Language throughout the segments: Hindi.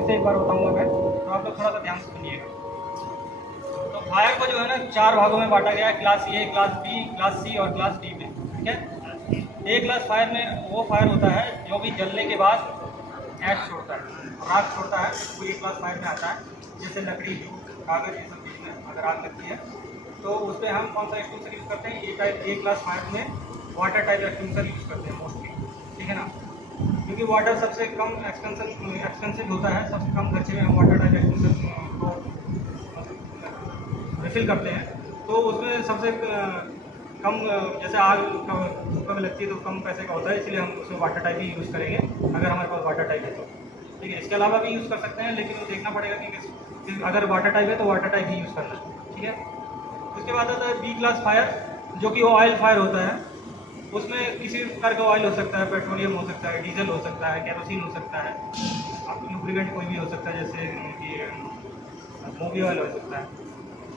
फिर से एक बार बताऊंगा मैं, तो आप लोग थोड़ा सा ध्यान से सुनिएगा। तो फायर को जो है ना 4 भागों में बांटा गया है, class A, class B, class C और क्लास डी में। ठीक है। ए क्लास फायर में वो फायर होता है जो भी जलने के बाद ऐश छोड़ता है, राख छोड़ता है, वो ए क्लास फायर में आता है। जैसे लकड़ी, कागज, ये सब चीज़ में अगर आग लगती है तो उस पर हम कौन सा एक्सटिंग्विशर यूज़ करते हैं? ए क्लास फायर में वाटर टाइप एक्सटिंग्विशर यूज़ करते हैं मोस्टली। ठीक है ना, क्योंकि वाटर सबसे कम एक्सपेंसिव होता है, सबसे कम खर्चे में हम वाटर टाइप एक्सटिंग्विशर को रिफिल करते हैं। तो उसमें सबसे कम, जैसे आग कम लगती है तो कम पैसे का होता है, इसलिए हम उसमें वाटर टाइप ही यूज़ करेंगे अगर हमारे पास वाटर टाइप है तो। ठीक है, इसके अलावा भी यूज़ कर सकते हैं, लेकिन वो देखना पड़ेगा कि अगर वाटर टाइप है तो वाटर टाइप ही यूज़ करना है। ठीक है। उसके बाद आता है बी क्लास फायर, जो कि ऑयल फायर होता है। उसमें किसी प्रकार का ऑयल हो सकता है, पेट्रोलियम हो सकता है, डीजल हो सकता है, केरोसिन हो सकता है, आपकी लुब्रिकेंट कोई भी हो सकता है, जैसे कि मोबिल ऑयल हो सकता है।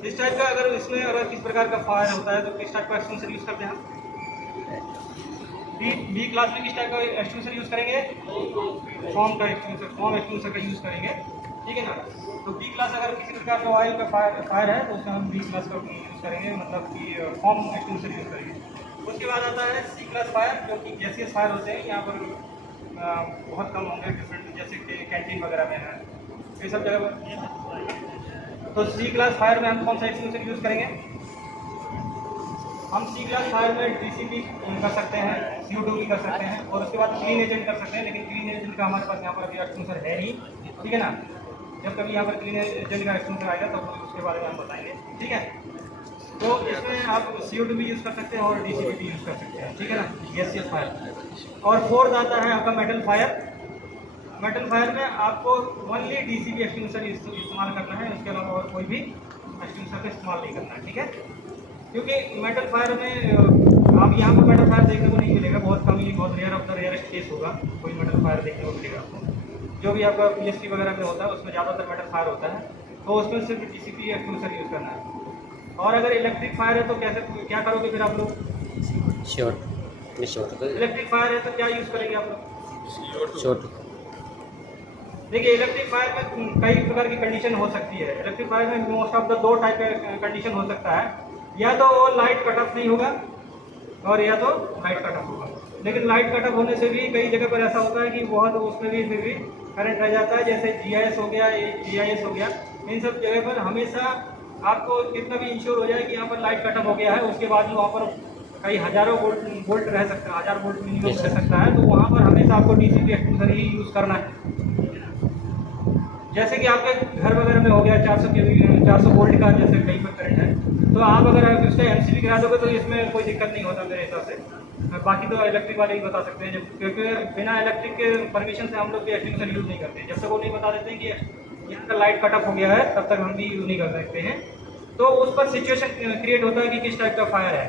इस टाइप का अगर इसमें अगर किस प्रकार का फायर होता है तो किस टाइप का एक्सटिंग्विशर यूज़ करते हैं हम? बी क्लास में किस टाइप का एक्सटिंग्विशर यूज़ करेंगे? फॉर्म एक्सटिंग्विशर का यूज़ करेंगे। ठीक है ना। तो बी क्लास अगर किसी प्रकार का ऑयल का फायर है तो उसमें हम बी क्लास का यूज़ करेंगे, मतलब कि फॉर्म एक्सटिंग्विशर यूज़ करेंगे। उसके बाद आता है सी क्लास फायर, जो कि गैसियस फायर होते हैं। यहाँ पर बहुत कम होंगे, डिफरेंट, जैसे कि कैंटीन वगैरह में है, ये सब जगह पर। तो सी क्लास फायर में हम कौन सा एक्सटिंग्विशर यूज़ करेंगे? हम सी क्लास फायर में DCP कर सकते हैं, CO2 भी कर सकते हैं, और उसके बाद क्लीन एजेंट कर सकते हैं। लेकिन क्लीन एजेंट का हमारे पास यहाँ पर अभी एक्सटिंग्विशर है नहीं। ठीक है ना। जब कभी यहाँ पर क्लीन एजेंट का एक्सटिंग्विशर आएगा तब तो उसके बारे में हम बताएंगे। ठीक है। तो इसमें आप CO2 भी यूज़ कर सकते हैं और DCP भी यूज़ कर सकते हैं। ठीक है ना, गैसियस फायर। और फोर्थ आता है आपका मेटल फायर। मेटल फायर में आपको ओनली DCP एक्सटिंग्विशर इस्तेमाल करना है, उसके अलावा और कोई भी एक्सटिंग्विशर का इस्तेमाल नहीं करना है। ठीक है। क्योंकि मेटल फायर में आप यहाँ पर मेटल फायर देखने को नहीं मिलेगा, बहुत कम ही, बहुत rare of the rarest case होगा कोई मेटल फायर देखने को मिलेगा आपको। जो भी आपका PST वगैरह में होता है उसमें ज़्यादातर मेटल फायर होता है, तो उसमें सिर्फ DCP एक्सटिंग्विशर यूज़ करना है। और अगर इलेक्ट्रिक फायर है तो कैसे, क्या करोगे फिर आप लोग? इलेक्ट्रिक फायर है तो क्या यूज़ करेंगे आप लोग? देखिए, इलेक्ट्रिक फायर में कई प्रकार की कंडीशन हो सकती है। इलेक्ट्रिक फायर में मोस्ट ऑफ द 2 टाइप का कंडीशन हो सकता है, या तो वो लाइट कट ऑफ नहीं होगा और या तो लाइट कट ऑफ होगा। लेकिन लाइट कट ऑफ होने से भी कई जगह पर ऐसा होता है कि बहुत उसमें भी फिर भी करंट रह जाता है, जैसे GIS हो गया, GIS हो गया। इन सब जगह पर हमेशा आपको कितना भी इंश्योर हो जाए कि यहाँ पर लाइट कट ऑफ हो गया है, उसके बाद भी वहाँ पर कई हज़ारों वोल्ट रह सकता है, 1000 वोल्ट मिनिमम रह सकता है, तो वहाँ पर हमेशा आपको DCP एक्सटिंग्विशर ही यूज़ करना है। जैसे कि आपके घर वगैरह में हो गया 400 वोल्ट का, जैसे कहीं पर करंट है, तो आप अगर उसका MCB गिरा दोगे तो इसमें कोई दिक्कत नहीं होता मेरे हिसाब से। बाकी तो इलेक्ट्रिक वाले ही बता सकते हैं, क्योंकि बिना इलेक्ट्रिक के परमिशन से हम लोग भी एक्सटिंग्विशर यूज़ नहीं करते। जब तक वो नहीं बता देते हैं कि यहाँ का लाइट कट ऑफ हो गया है तब तक हम भी यूज़ नहीं कर सकते हैं। तो उस पर सिचुएशन क्रिएट होता है कि किस टाइप का फायर है।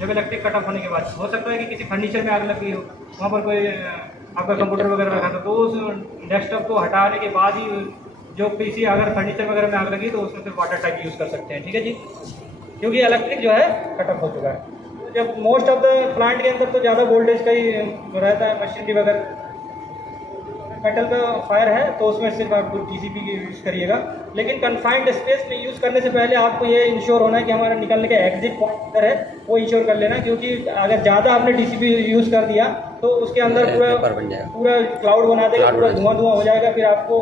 जब इलेक्ट्रिक कट ऑफ होने के बाद हो सकता है कि किसी फर्नीचर में आग लग गई हो, वहाँ पर कोई आपका कंप्यूटर वगैरह रखा था, तो उस डेस्कटॉप को हटाने के बाद ही जो PC अगर फर्नीचर वगैरह में आग लगी तो उसमें फिर वाटर टाइप यूज़ कर सकते हैं। ठीक है जी, क्योंकि इलेक्ट्रिक जो है कट ऑफ हो चुका है। जब मोस्ट ऑफ द प्लांट के अंदर तो ज़्यादा वोल्टेज का ही रहता है, मशीनरी वगैरह। मेटल का फायर है तो उसमें सिर्फ आप DCP यूज़ करिएगा। लेकिन कन्फाइंड स्पेस में यूज़ करने से पहले आपको ये इंश्योर होना है कि हमारा निकलने का एग्जिट पॉइंट है वो इंश्योर कर लेना, क्योंकि अगर ज़्यादा आपने DCP यूज़ कर दिया तो उसके अंदर पूरा क्लाउड बना देगा, पूरा धुआं हो जाएगा। फिर आपको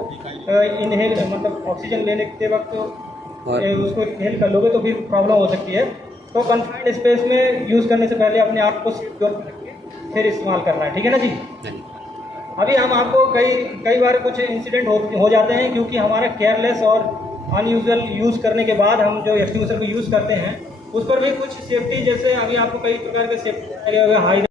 इनहेल, मतलब ऑक्सीजन लेने के वक्त उसको इनहेल कर लोगे तो फिर प्रॉब्लम हो सकती है। तो कन्फाइंड स्पेस में यूज़ करने से पहले अपने आप को सिक्योर करके फिर इस्तेमाल करना है। ठीक है ना जी। अभी हम आपको कई बार कुछ इंसिडेंट हो जाते हैं, क्योंकि हमारा केयरलेस और अनयूजुअल यूज़ करने के बाद हम जो एक्सटिंग्विशर को यूज़ करते हैं उस पर भी कुछ सेफ्टी, जैसे अभी आपको कई प्रकार के सेफ्टी हाई